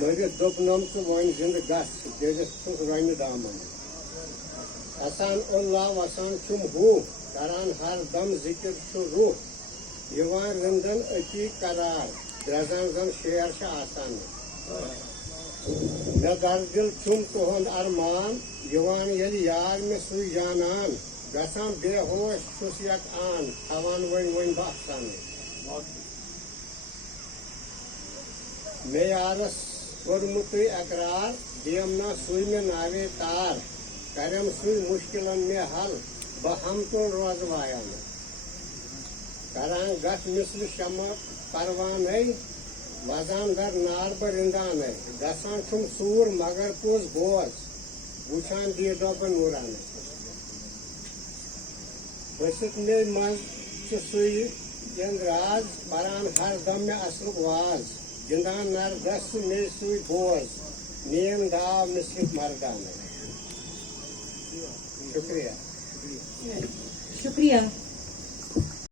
مرت دم ثہ one زند گس دلس چھس رنہ دامن اسان اللہ وسان چھم ہو کران ہر دم ذکر چھ روح یوان رندن اتی قرار درزان زن شیر چھ آسان مے دردل چھم تہند ارمان یوان یل یار مے سوی جانان گژھان بے ہوش چھس یک آن تھوان ون باسان مے یارس کورمت اقرار دیم نا سوی مے ناوے تار کرم سوی مشکلن مے حل بہ ہم تو روز وایان کران گھ مثل شمع پروانٕے وزان در نار بہ رندانے گژھان چھم سور مگر پوز بوز وچھان دید رۄبن نوٗرانٕے بٔسِتھ مے منٛز چھُ سُے اندراز پران ہر دم مے اصلُک واز گِنٛدان نردس سُہ مے سُے بوز نیم داو مثل مردانٕے شکریہ شکریہ